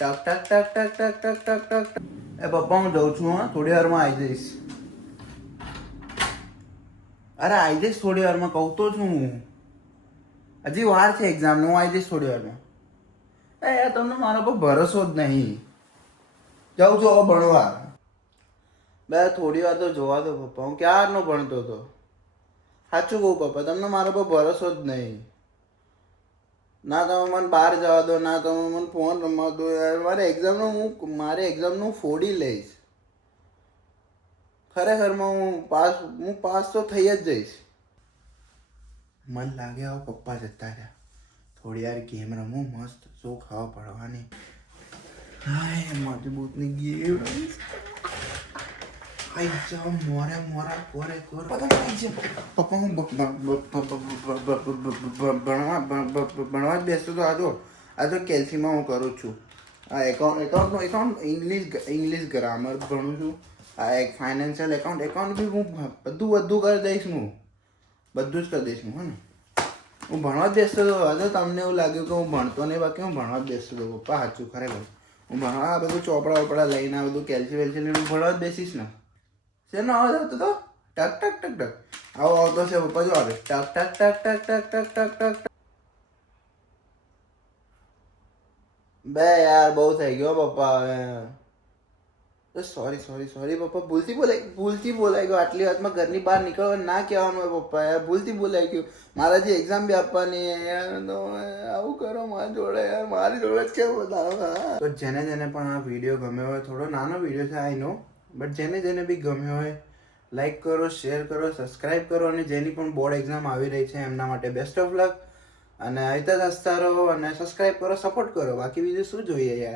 ટક ટક ટક ટક ટક ટક ટક ટક. એ પપ્પા હું જઉં છું હા, થોડી વારમાં આવી જઈશ. અરે આવી જઈશ થોડી વારમાં, કહું તો છું હું. હજી વાર છે એક્ઝામ હું આવી જઈશ થોડી વારમાં. એ યાર તમને મારા પર ભરોસો જ નહીં. જાઉં છું હવે ભણવા. બે થોડી વાર તો જોવા દો પપ્પા, હું ક્યારનો ભણતો હતો. સાચું કહું પપ્પા, તમને મારા પર ભરોસો જ નહીં. ના તમે મને બહાર જવા દો, ના તમે મને ફોન રમવા દો. યાર મારે એક્ઝામનું ફોડી લઈશ. ખરેખરમાં હું પાસ તો થઈ જ જઈશ. મન લાગે હવે પપ્પા જતા રહ્યા. થોડી વાર ગેમ રમું મસ્ત, શું ખાવા પડવાની. હાય મજબૂતની ગેમ આઈ જાઓ મોરા કોરે પપ્પા હું ભણવા જ બેસતો તો. આ તો કેલ્સીમાં હું કરું છું. આ એકાઉન્ટ ઇંગ્લિશ ગ્રામર ભણું છું. આ એક ફાઇનાન્શિયલ એકાઉન્ટ બી હું બધું કરી દઈશ. હું બધું જ કરી દઈશ હું. ને હું ભણવા જ બેસતો હતો. આજે તમને એવું લાગ્યું કે હું ભણતો નહીં, બાકી હું ભણવા જ બેસતો હતો પપ્પા. સાચું ખરેખર હું ભણવા આ બધું ચોપડા વપડા લઈને આ બધું કેલ્સી વેલ્સી લઈને હું ભણવા જ બેસીશ ને. શેનો અવાજ આવતો તો? ટક ટક ટક ટક આવો આવતો છે પપ્પા. જો આવે ટક ટક ટક ટક ટક ટક ટક ટક. બે યાર બહુ થઈ ગયો પપ્પા હવે. સોરી પપ્પા, ભૂલથી બોલાઈ ગયો. આટલી વાતમાં ઘરની બહાર નીકળવા ના કહેવાનું હોય પપ્પા. યાર ભૂલથી બોલાઈ ગયું. મારા જે એક્ઝામ બી આપવાની યાર, તો આવું કરો મારી જોડે યાર. મારી જોડે જ કેમ બતાવો. તો જેને પણ આ વિડીયો ગમ્યો હોય, થોડો નાનો વિડીયો છે આઈ નો, બટ જેને બી ગમ્યો હોય લાઈક કરો, શેર કરો, સબસ્ક્રાઈબ કરો. અને જેની પણ બોર્ડ એક્ઝામ આવી રહી છે એમના માટે બેસ્ટ ઓફ લક. અને આવી રીતે હસતા રહો અને સબસ્ક્રાઈબ કરો, સપોર્ટ કરો. બાકી બીજું શું જોઈએ યાર.